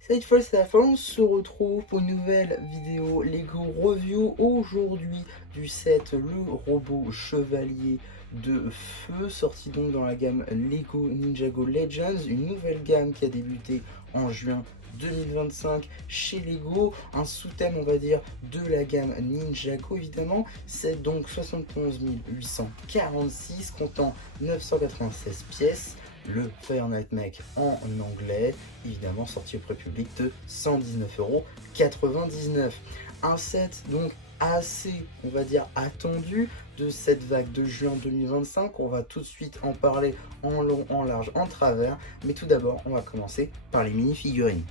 Cette fois, c'est la fin, on se retrouve pour une nouvelle vidéo Lego Review. Aujourd'hui, du set Le Robot Chevalier de Feu, sorti donc dans la gamme Lego Ninjago Legends, une nouvelle gamme qui a débuté en juin 2025 chez Lego, un sous-thème on va dire de la gamme Ninjago évidemment. C'est donc 71 846 comptant 996 pièces, le Fire Night Mech en anglais, évidemment sorti au prix public de 119,99 €. Un set donc assez, on va dire, attendu de cette vague de juin 2025. On va tout de suite en parler en long, en large, en travers. Mais tout d'abord, on va commencer par les mini-figurines.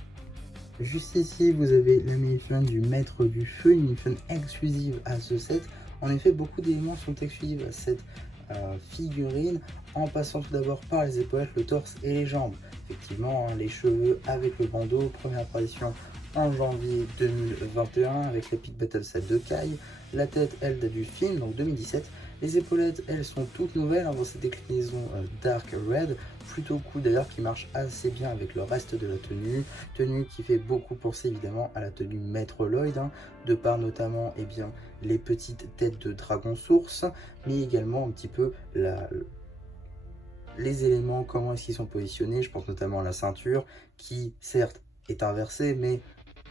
Juste ici, vous avez la mini-figurine du Maître du Feu, une mini-figurine exclusive à ce set. En effet, beaucoup d'éléments sont exclusifs à cette figurine, en passant tout d'abord par les épaulettes, le torse et les jambes. Effectivement, les cheveux avec le bandeau, première apparition en janvier 2021 avec l'Epic Battle Set de Kai. La tête, elle, date du film, donc 2017. Les épaulettes, elles, sont toutes nouvelles dans cette déclinaison Dark Red, plutôt cool d'ailleurs, qui marche assez bien avec le reste de la tenue qui fait beaucoup penser évidemment à la tenue Maître Lloyd, de par notamment les petites têtes de dragon source, mais également un petit peu les éléments, comment est-ce qu'ils sont positionnés. Je pense notamment à la ceinture qui certes est inversée, mais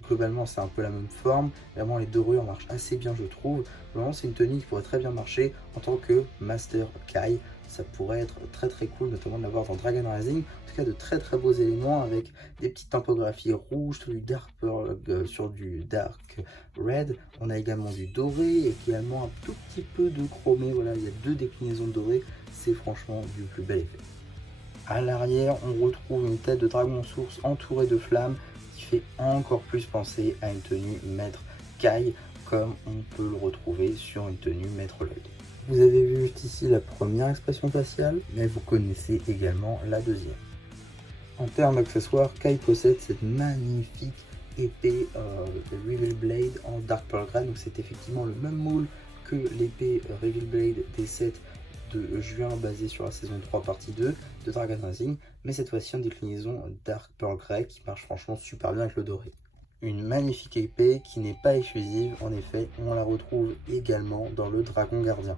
globalement c'est un peu la même forme. Vraiment les dorures marchent assez bien, je trouve. Vraiment c'est une tenue qui pourrait très bien marcher en tant que Master Kai. Ça pourrait être très très cool, notamment de l'avoir dans Dragon Rising. En tout cas de très très beaux éléments avec des petites typographies rouges sur du Dark Pearl, sur du Dark Red. On a également du doré et également un tout petit peu de chromé. Voilà, il y a deux déclinaisons dorées. C'est franchement du plus bel effet. À l'arrière, on retrouve une tête de dragon source entourée de flammes qui fait encore plus penser à une tenue Maître Kai, comme on peut le retrouver sur une tenue Maître Lloyd. Vous avez vu juste ici la première expression faciale, mais vous connaissez également la deuxième. En termes d'accessoires, Kai possède cette magnifique épée Reveal Blade en Dark Pearl Grey, donc c'est effectivement le même moule que l'épée Reveal Blade des sets de juin basé sur la saison 3 partie 2 de Dragon Rising, mais cette fois-ci en déclinaison Dark Pearl Grey qui marche franchement super bien avec le doré. Une magnifique épée qui n'est pas exclusive, en effet, on la retrouve également dans le Dragon Gardien.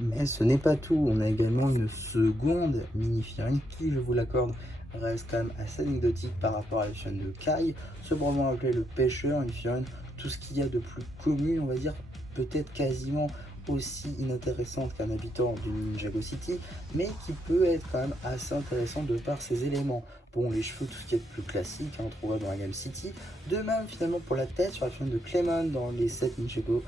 Mais ce n'est pas tout, on a également une seconde mini-figurine qui, je vous l'accorde, reste quand même assez anecdotique par rapport à la figurine de Kai, sobrement appelé le pêcheur, une figurine, tout ce qu'il y a de plus commun, on va dire, peut-être quasiment aussi inintéressante qu'un habitant du Ninjago City, mais qui peut être quand même assez intéressant de par ses éléments. Bon, les cheveux, tout ce qui est plus classique, on trouve dans la gamme City. De même, finalement, pour la tête, sur la figurine de Clemon dans les sets Ninjago,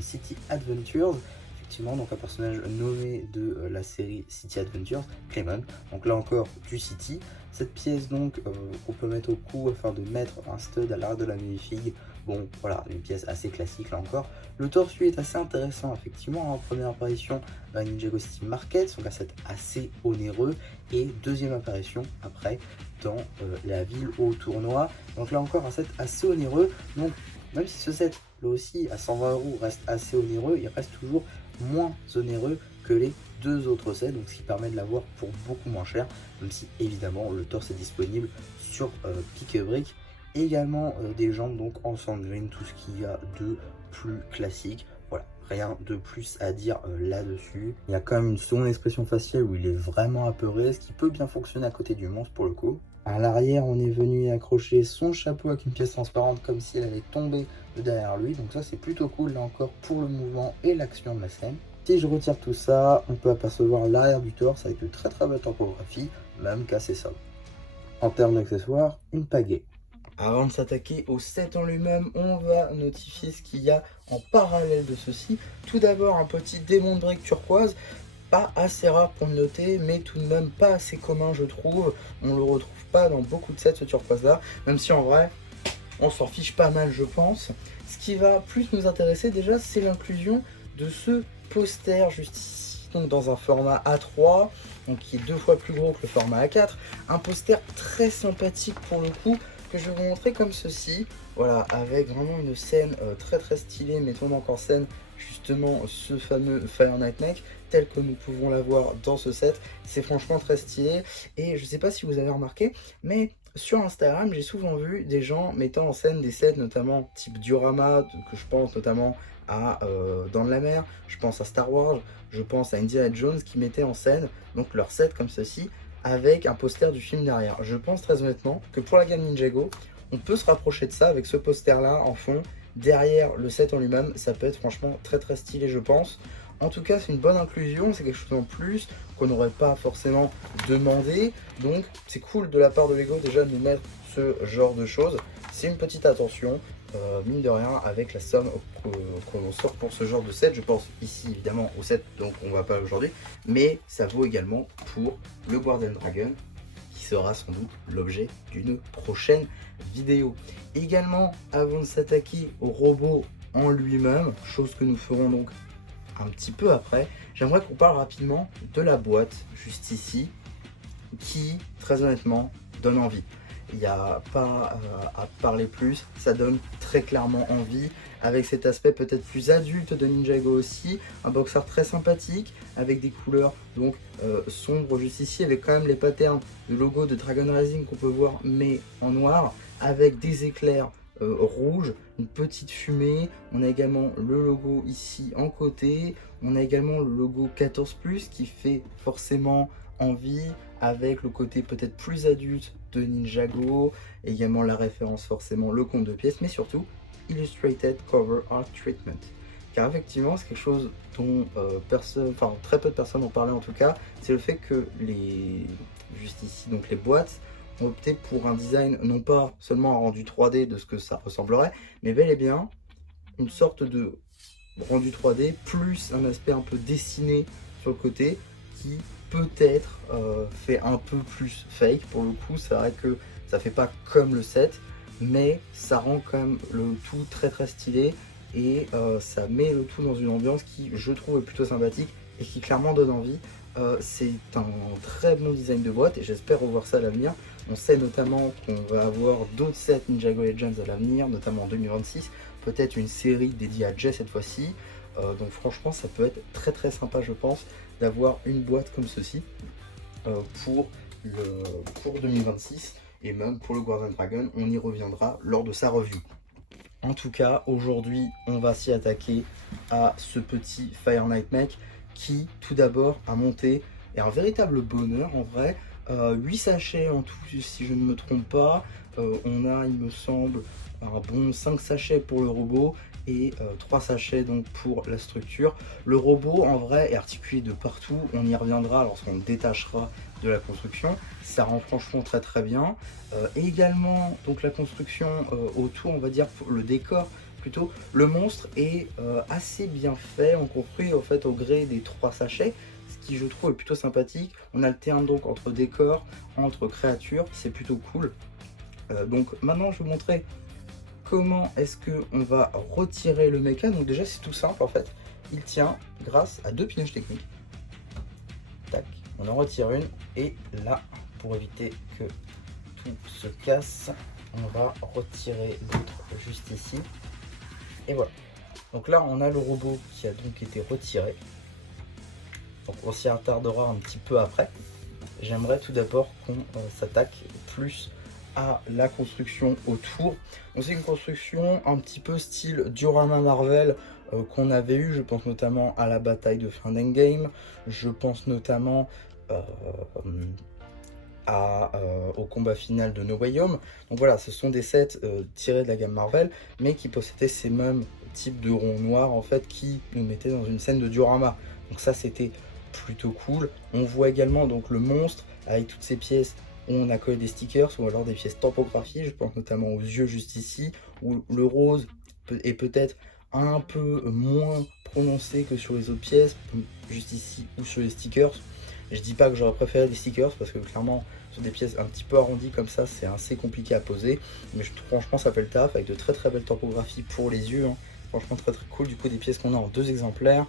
City Adventures. Effectivement, donc un personnage nommé de la série City Adventures, Clemon. Donc là encore, du City. Cette pièce, donc, on peut mettre au cou afin de mettre un stud à l'arrière de la minifig. Bon, voilà, une pièce assez classique là encore. Le torse, lui, est assez intéressant, effectivement. En première apparition, Ninjago City Market, donc un set assez onéreux. Et deuxième apparition, après, dans la ville au tournoi. Donc là encore, un set assez onéreux. Donc, même si ce set, là aussi, à 120 € reste assez onéreux, il reste toujours moins onéreux que les deux autres sets, donc ce qui permet de l'avoir pour beaucoup moins cher, même si évidemment le torse est disponible sur Pick-a-Brick. Également des jambes donc en sandgreen, tout ce qu'il y a de plus classique. Voilà, rien de plus à dire là-dessus. Il y a quand même une seconde expression faciale où il est vraiment apeuré, ce qui peut bien fonctionner à côté du monstre pour le coup. À l'arrière, on est venu accrocher son chapeau avec une pièce transparente comme si elle allait tomber de derrière lui. Donc ça, c'est plutôt cool là encore pour le mouvement et l'action de la scène. Si je retire tout ça, on peut apercevoir l'arrière du torse avec de très très belle topographie, même qu'assez sobre. En termes d'accessoires, une pagaie. Avant de s'attaquer au set en lui-même, on va notifier ce qu'il y a en parallèle de ceci. Tout d'abord, un petit démon de brique turquoise. Pas assez rare pour le noter, mais tout de même pas assez commun, je trouve. On le retrouve pas dans beaucoup de sets, ce turquoise là, même si en vrai on s'en fiche pas mal, je pense. Ce qui va plus nous intéresser déjà, c'est l'inclusion de ce poster juste ici, donc dans un format A3, donc qui est 2 fois plus gros que le format A4. Un poster très sympathique pour le coup, que je vais vous montrer comme ceci. Voilà, avec vraiment une scène très très stylée, mettons donc en scène justement ce fameux Fire Night Mech tel que nous pouvons l'avoir dans ce set. C'est franchement très stylé et je sais pas si vous avez remarqué, mais sur Instagram, j'ai souvent vu des gens mettant en scène des sets, notamment type diorama, que je pense notamment à Dans de la mer, je pense à Star Wars, je pense à Indiana Jones, qui mettaient en scène donc leur set comme ceci, avec un poster du film derrière. Je pense très honnêtement que pour la gamme Ninjago, on peut se rapprocher de ça avec ce poster là en fond, derrière le set en lui-même. Ça peut être franchement très très stylé, je pense. En tout cas, c'est une bonne inclusion, c'est quelque chose en plus qu'on n'aurait pas forcément demandé. Donc c'est cool de la part de Lego déjà de nous mettre ce genre de choses. C'est une petite attention, mine de rien, avec la somme qu'on sort pour ce genre de set. Je pense ici évidemment au set donc on va pas aujourd'hui, mais ça vaut également pour le Guardian Dragon, qui sera sans doute l'objet d'une prochaine vidéo. Également, avant de s'attaquer au robot en lui-même, chose que nous ferons donc un petit peu après, j'aimerais qu'on parle rapidement de la boîte juste ici, qui très honnêtement donne envie. Il n'y a pas à parler plus, ça donne très clairement envie, avec cet aspect peut-être plus adulte de Ninjago aussi, un boxer très sympathique, avec des couleurs donc sombres juste ici, avec quand même les patterns de logo de Dragon Rising qu'on peut voir, mais en noir, avec des éclairs rouges, une petite fumée, on a également le logo ici en côté, on a également le logo 14+, qui fait forcément envie, avec le côté peut-être plus adulte de Ninjago, également la référence forcément le compte de pièces, mais surtout Illustrated Cover Art Treatment. Car effectivement c'est quelque chose dont très peu de personnes ont parlé en tout cas, c'est le fait que juste ici donc les boîtes ont opté pour un design non pas seulement un rendu 3D de ce que ça ressemblerait, mais bel et bien une sorte de rendu 3D plus un aspect un peu dessiné sur le côté qui peut-être fait un peu plus fake. Pour le coup, c'est vrai que ça fait pas comme le set, mais ça rend quand même le tout très très stylé et ça met le tout dans une ambiance qui, je trouve, est plutôt sympathique et qui clairement donne envie. C'est un très bon design de boîte et j'espère revoir ça à l'avenir. On sait notamment qu'on va avoir d'autres sets Ninjago Legends à l'avenir, notamment en 2026, peut-être une série dédiée à Jay cette fois-ci. Donc franchement ça peut être très très sympa je pense d'avoir une boîte comme ceci pour 2026 et même pour le Guardian Dragon, on y reviendra lors de sa review. En tout cas aujourd'hui on va s'y attaquer à ce petit Fire Night Mech qui tout d'abord a monté et un véritable bonheur en vrai. 8 sachets en tout si je ne me trompe pas, on a il me semble un bon 5 sachets pour le robot et 3 sachets donc pour la structure. Le robot en vrai est articulé de partout, on y reviendra lorsqu'on le détachera de la construction, ça rend franchement très très bien. Et également donc la construction autour, on va dire pour le décor plutôt, le monstre est assez bien fait, on construit en fait au gré des 3 sachets, ce qui je trouve est plutôt sympathique. On alterne donc entre décor, entre créatures, c'est plutôt cool. Donc maintenant je vais vous montrer comment est-ce qu'on va retirer le mecha. Donc déjà c'est tout simple en fait, il tient grâce à 2 pinoches techniques. Tac, on en retire une et là, pour éviter que tout se casse, on va retirer l'autre juste ici. Et voilà, donc là on a le robot qui a donc été retiré. Donc on s'y attardera un petit peu après. J'aimerais tout d'abord qu'on s'attaque plus à la construction autour. Donc c'est une construction un petit peu style diorama Marvel qu'on avait eu, je pense notamment à la bataille de fin d'Endgame, je pense notamment au combat final de No Way Home. Donc voilà, ce sont des sets tirés de la gamme Marvel, mais qui possédaient ces mêmes types de ronds noirs en fait, qui nous mettaient dans une scène de diorama. Donc ça c'était plutôt cool. On voit également donc le monstre avec toutes ces pièces où on a collé des stickers ou alors des pièces tampographiées, je pense notamment aux yeux juste ici, où le rose est peut-être un peu moins prononcé que sur les autres pièces, juste ici ou sur les stickers. Je dis pas que j'aurais préféré des stickers parce que clairement sur des pièces un petit peu arrondies comme ça c'est assez compliqué à poser, mais franchement ça fait le taf avec de très très belles topographies pour les yeux, hein. Franchement très très cool. Du coup des pièces qu'on a en 2 exemplaires.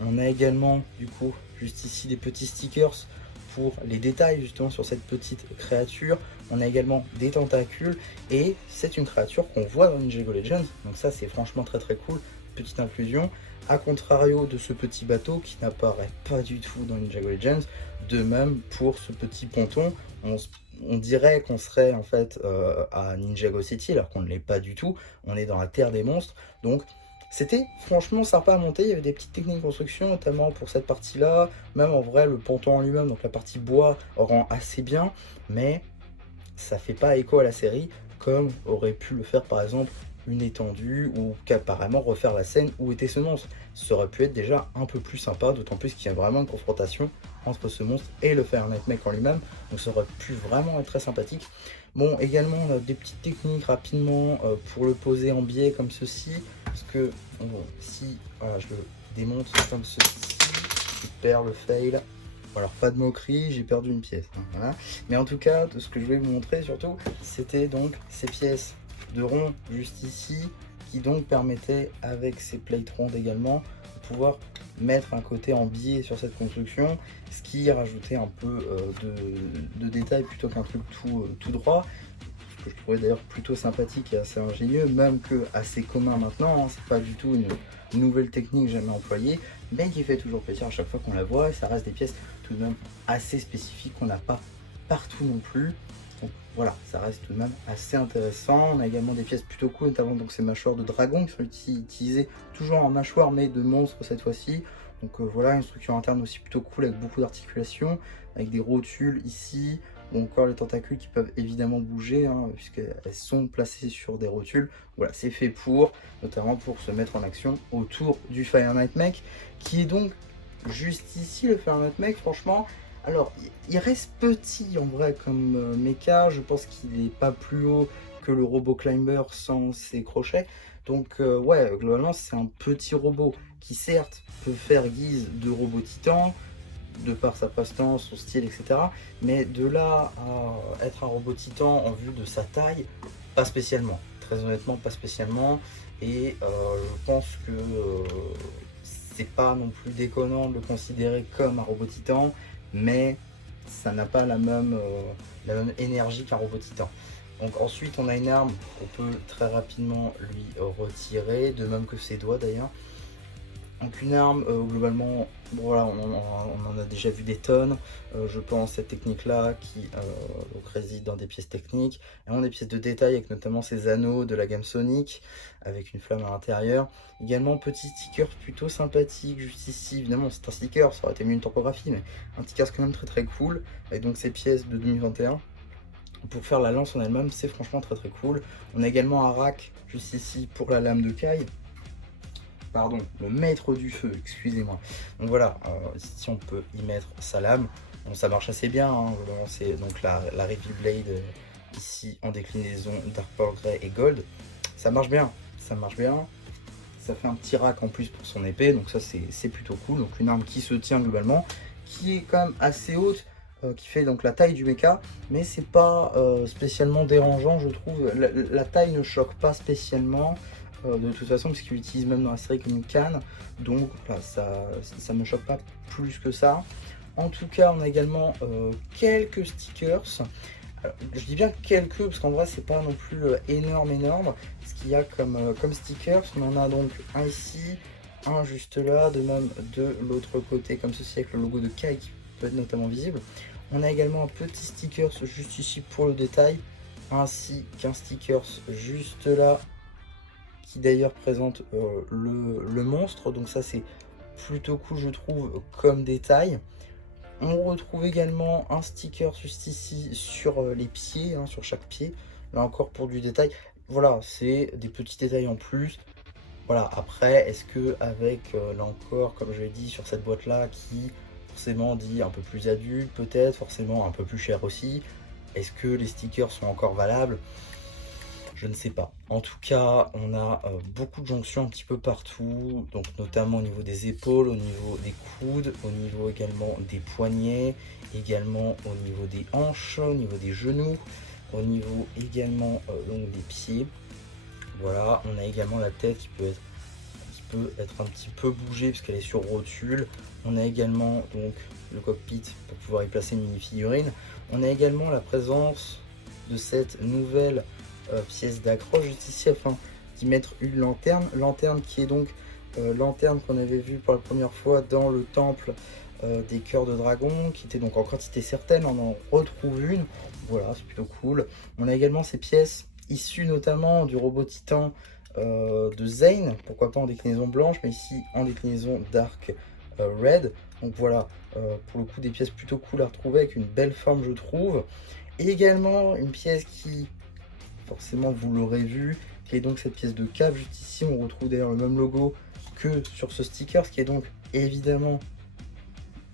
On a également du coup juste ici des petits stickers pour les détails justement sur cette petite créature. On a également des tentacules et c'est une créature qu'on voit dans Ninjago Legends, donc ça c'est franchement très très cool, petite inclusion. A contrario de ce petit bateau qui n'apparaît pas du tout dans Ninjago Legends. De même pour ce petit ponton, on dirait qu'on serait en fait à Ninjago City alors qu'on ne l'est pas du tout, on est dans la terre des monstres, donc c'était franchement sympa à monter. Il y avait des petites techniques de construction notamment pour cette partie là, même en vrai le ponton en lui-même, donc la partie bois rend assez bien, mais ça fait pas écho à la série comme aurait pu le faire par exemple une étendue ou qu'apparemment refaire la scène où était ce monstre. Ça aurait pu être déjà un peu plus sympa, d'autant plus qu'il y a vraiment une confrontation entre ce monstre et le Fire Nightmare en lui-même, donc ça aurait pu vraiment être très sympathique. Bon, également on a des petites techniques rapidement pour le poser en biais comme ceci, parce que bon, si voilà, je le démonte comme ceci, super le fail. Alors pas de moquerie, j'ai perdu une pièce, hein, voilà. Mais en tout cas, de ce que je voulais vous montrer surtout, c'était donc ces pièces de rond juste ici, qui donc permettaient, avec ces plates rondes également, de pouvoir mettre un côté en biais sur cette construction, ce qui rajoutait un peu de détails plutôt qu'un truc tout droit, ce que je trouvais d'ailleurs plutôt sympathique et assez ingénieux, même que assez commun maintenant, hein, c'est pas du tout une nouvelle technique jamais employée, mais qui fait toujours plaisir à chaque fois qu'on la voit, et ça reste des pièces tout de même assez spécifiques qu'on n'a pas partout non plus. Donc voilà, ça reste tout de même assez intéressant. On a également des pièces plutôt cool, notamment donc ces mâchoires de dragon qui sont utilisées toujours en mâchoire mais de monstre cette fois-ci. Donc voilà, une structure interne aussi plutôt cool avec beaucoup d'articulations, avec des rotules ici, ou encore les tentacules qui peuvent évidemment bouger, hein, puisqu'elles sont placées sur des rotules. Voilà, c'est fait pour, notamment pour se mettre en action autour du Fire Knight Mech, qui est donc juste ici, le Fire Knight Mech, franchement. Alors, il reste petit en vrai comme mecha, je pense qu'il n'est pas plus haut que le robot Climber sans ses crochets. Donc ouais, globalement c'est un petit robot qui certes peut faire guise de robot titan, de par sa prestance, son style, etc. Mais de là à être un robot titan en vue de sa taille, pas spécialement. Très honnêtement, pas spécialement. Et je pense que c'est pas non plus déconnant de le considérer comme un robot titan, mais ça n'a pas la même énergie qu'un robot titan. Donc ensuite on a une arme qu'on peut très rapidement lui retirer, de même que ses doigts d'ailleurs. Donc une arme, globalement, bon, voilà, on en a déjà vu des tonnes, je pense cette technique là qui donc réside dans des pièces techniques, et on a des pièces de détail avec notamment ces anneaux de la gamme Sonic, avec une flamme à l'intérieur. Également petit sticker plutôt sympathique juste ici, évidemment c'est un sticker, ça aurait été mieux une topographie, mais un sticker quand même très très cool, avec donc ces pièces de 2021. Pour faire la lance en elle-même, c'est franchement très très cool. On a également un rack juste ici pour la lame de Kai. Pardon, le maître du feu, excusez-moi. Donc voilà, ici on peut y mettre sa lame. Bon, ça marche assez bien, hein. C'est donc la Reveal Blade ici en déclinaison Dark Pearl Grey et Gold. Ça marche bien, ça marche bien. Ça fait un petit rack en plus pour son épée, donc ça c'est plutôt cool. Donc une arme qui se tient globalement, qui est quand même assez haute, qui fait donc la taille du mecha, mais c'est pas spécialement dérangeant je trouve. La taille ne choque pas spécialement. De toute façon, parce qu'il l'utilise même dans la série comme une canne, donc voilà, ça me choque pas plus que ça. En tout cas, on a également quelques stickers. Alors, je dis bien quelques parce qu'en vrai c'est pas non plus énorme. Ce qu'il y a comme stickers, on en a donc un ici, un juste là, de même de l'autre côté comme ceci avec le logo de Kai qui peut être notamment visible. On a également un petit stickers juste ici pour le détail, ainsi qu'un stickers juste là qui d'ailleurs présente le monstre, donc ça c'est plutôt cool je trouve comme détail. On retrouve également un sticker juste ici sur les pieds, hein, sur chaque pied, là encore pour du détail. Voilà, c'est des petits détails en plus. Voilà, après, est-ce que avec, là encore, comme je l'ai dit, sur cette boîte là, qui forcément dit un peu plus adulte, peut-être, forcément un peu plus cher aussi, est-ce que les stickers sont encore valables? Je ne sais pas. En tout cas, on a beaucoup de jonctions un petit peu partout, donc notamment au niveau des épaules, au niveau des coudes, au niveau également des poignets, également au niveau des hanches, au niveau des genoux, au niveau également donc des pieds. Voilà, on a également la tête qui peut être un petit peu bougée parce qu'elle est sur rotule. On a également donc le cockpit pour pouvoir y placer une mini-figurine. On a également la présence de cette nouvelle pièce d'accroche juste ici afin d'y mettre une lanterne qui est donc lanterne qu'on avait vue pour la première fois dans le temple des cœurs de dragon, qui était donc en quantité certaine. On en retrouve une, voilà, c'est plutôt cool. On a également ces pièces issues notamment du robot titan de Zane, pourquoi pas en déclinaison blanche, mais ici en déclinaison dark red. Donc voilà, pour le coup des pièces plutôt cool à retrouver avec une belle forme je trouve. Et également une pièce qui, forcément vous l'aurez vu, qui est donc cette pièce de cap juste ici. On retrouve d'ailleurs le même logo que sur ce sticker, ce qui est donc évidemment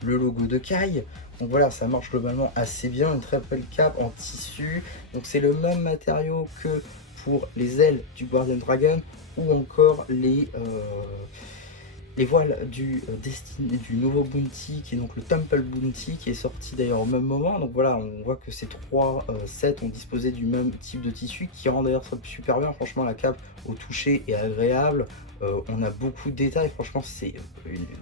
le logo de Kai. Donc voilà, ça marche globalement assez bien, une très belle cape en tissu. Donc c'est le même matériau que pour les ailes du Guardian Dragon ou encore les voiles du nouveau Bounty, qui est donc le Temple Bounty, qui est sorti d'ailleurs au même moment. Donc voilà, on voit que ces trois sets ont disposé du même type de tissu, qui rend d'ailleurs ça super bien. Franchement, la cape au toucher est agréable. On a beaucoup de détails, franchement c'est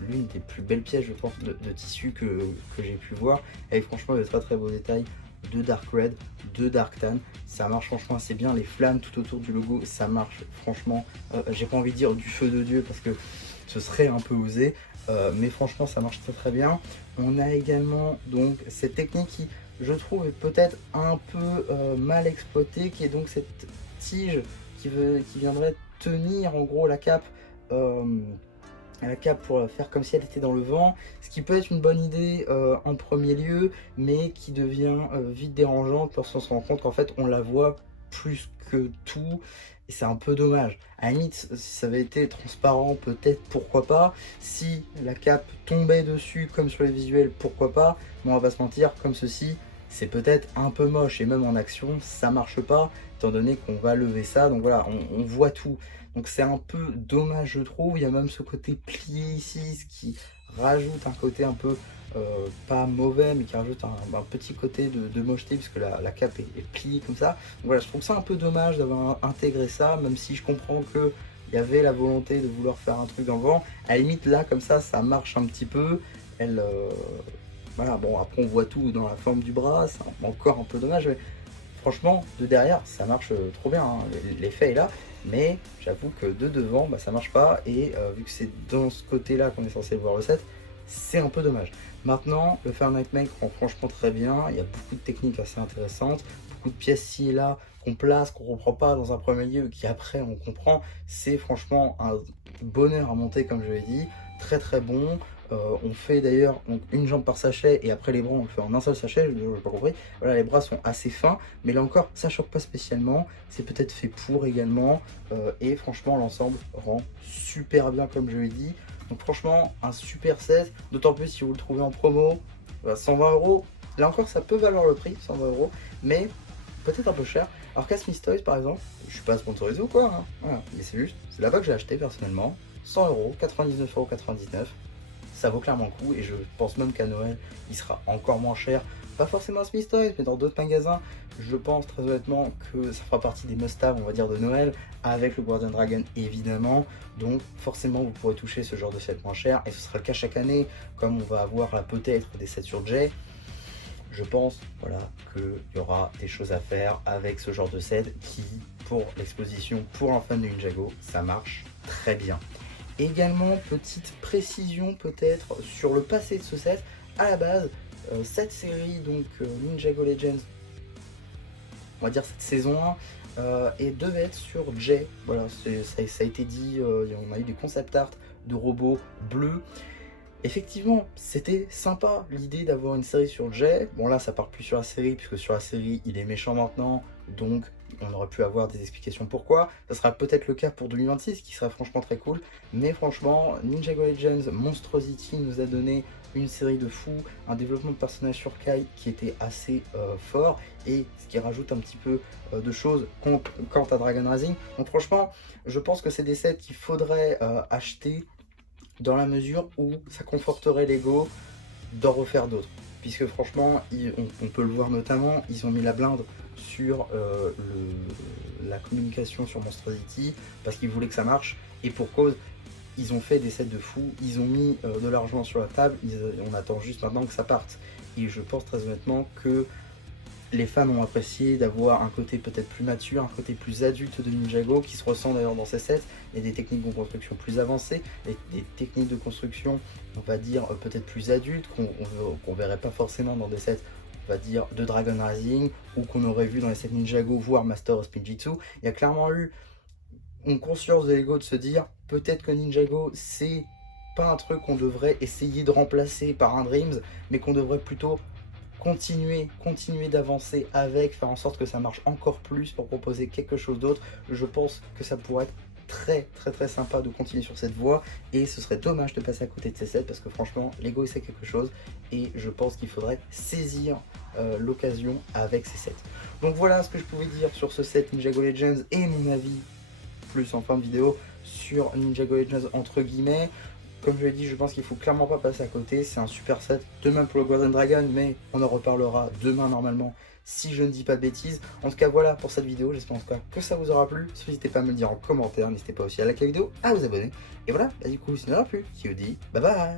l'une des plus belles pièces je pense de tissu que j'ai pu voir, avec franchement de très très beaux détails de dark red, de dark tan. Ça marche franchement assez bien, les flammes tout autour du logo, ça marche franchement, j'ai pas envie de dire du feu de Dieu parce que ce serait un peu osé, mais franchement ça marche très très bien. On a également donc cette technique qui je trouve est peut-être un peu mal exploitée, qui est donc cette tige qui viendrait tenir en gros la cape pour faire comme si elle était dans le vent, ce qui peut être une bonne idée en premier lieu, mais qui devient vite dérangeante lorsqu'on se rend compte qu'en fait on la voit plus que tout, et c'est un peu dommage. À la limite, si ça avait été transparent, peut-être, pourquoi pas. Si la cape tombait dessus comme sur les visuels, pourquoi pas, mais on va pas se mentir, comme ceci, c'est peut-être un peu moche, et même en action, ça marche pas, étant donné qu'on va lever ça, donc voilà, on voit tout. Donc c'est un peu dommage je trouve. Il y a même ce côté plié ici, ce qui rajoute un côté un peu pas mauvais, mais qui rajoute un petit côté de mocheté, puisque la cape est pliée comme ça. Donc voilà, je trouve ça un peu dommage d'avoir intégré ça, même si je comprends que il y avait la volonté de vouloir faire un truc dans le vent. À la limite là comme ça marche un petit peu. Voilà, bon après on voit tout dans la forme du bras, c'est encore un peu dommage, mais franchement de derrière ça marche trop bien, hein. L'effet est là, mais j'avoue que de devant ça marche pas, et vu que c'est dans ce côté là qu'on est censé voir le set, c'est un peu dommage. Maintenant le Fair Night Make rend franchement très bien, il y a beaucoup de techniques assez intéressantes, beaucoup de pièces ci et là qu'on place, qu'on comprend pas dans un premier lieu, qui après on comprend. C'est franchement un bonheur à monter comme je l'ai dit, très très bon. On fait d'ailleurs une jambe par sachet, et après les bras on le fait en un seul sachet, je n'ai pas compris. Voilà, les bras sont assez fins, mais là encore ça choque pas spécialement, c'est peut-être fait pour également, et franchement l'ensemble rend super bien comme je l'ai dit. Donc franchement un super set, d'autant plus si vous le trouvez en promo, 120 €. Là encore ça peut valoir le prix, 120 €, mais peut-être un peu cher. Alors qu'à Smith Toys par exemple, je suis pas sponsorisé ou quoi, hein, voilà, mais c'est juste, c'est là-bas que j'ai acheté personnellement, 100 €, 99,99 €. Ça vaut clairement le coup, et je pense même qu'à Noël il sera encore moins cher, pas forcément à Smith Toys mais dans d'autres magasins. Je pense très honnêtement que ça fera partie des must-have on va dire de Noël, avec le Guardian Dragon évidemment. Donc forcément vous pourrez toucher ce genre de set moins cher, et ce sera le cas chaque année, comme on va avoir là peut-être des sets sur Jay. Je pense voilà qu'il y aura des choses à faire avec ce genre de set qui, pour l'exposition, pour un fan de Ninjago, ça marche très bien. Également, petite précision peut-être sur le passé de ce set. À la base, cette série, donc Ninjago Legends, on va dire cette saison 1, et devait être sur Jay. Voilà, ça a été dit, on a eu des concept art de robots bleus. Effectivement, c'était sympa l'idée d'avoir une série sur Jay. Bon là, ça part plus sur la série, puisque sur la série, il est méchant maintenant, donc on aurait pu avoir des explications pourquoi. Ça sera peut-être le cas pour 2026, qui serait franchement très cool. Mais franchement, Ninjago Legends Monstrosity nous a donné une série de fous, un développement de personnage sur Kai qui était assez fort, et ce qui rajoute un petit peu de choses quant à Dragon Rising. Donc franchement, je pense que c'est des sets qu'il faudrait acheter, dans la mesure où ça conforterait l'ego d'en refaire d'autres. Puisque franchement, on peut le voir notamment, ils ont mis la blinde sur la communication sur Monstrosity, parce qu'ils voulaient que ça marche, et pour cause, ils ont fait des sets de fou, ils ont mis de l'argent sur la table, on attend juste maintenant que ça parte. Et je pense très honnêtement que les fans ont apprécié d'avoir un côté peut-être plus mature, un côté plus adulte de Ninjago qui se ressent d'ailleurs dans ces sets. Il y a des techniques de construction plus avancées, des techniques de construction, on va dire, peut-être plus adultes, qu'on verrait pas forcément dans des sets, on va dire, de Dragon Rising, ou qu'on aurait vu dans les sets Ninjago, voire Master of Spinjitzu. Il y a clairement eu une conscience de l'ego de se dire, peut-être que Ninjago, c'est pas un truc qu'on devrait essayer de remplacer par un Dreams, mais qu'on devrait plutôt continuer d'avancer avec, faire en sorte que ça marche encore plus pour proposer quelque chose d'autre. Je pense que ça pourrait être très sympa de continuer sur cette voie et ce serait dommage de passer à côté de ces sets parce que franchement Lego c'est quelque chose et je pense qu'il faudrait saisir l'occasion avec ces sets. Donc voilà ce que je pouvais dire sur ce set Ninjago Legends et mon avis plus en fin de vidéo sur Ninjago Legends entre guillemets. Comme je l'ai dit, je pense qu'il faut clairement pas passer à côté. C'est un super set. Demain pour le Golden Dragon, mais on en reparlera demain normalement, si je ne dis pas de bêtises. En tout cas, voilà pour cette vidéo. J'espère en tout cas que ça vous aura plu. N'hésitez pas à me le dire en commentaire. N'hésitez pas aussi à liker la vidéo, à vous abonner. Et voilà, bah, du coup, sinon, il n'y aura plus. Qui vous dit bye bye.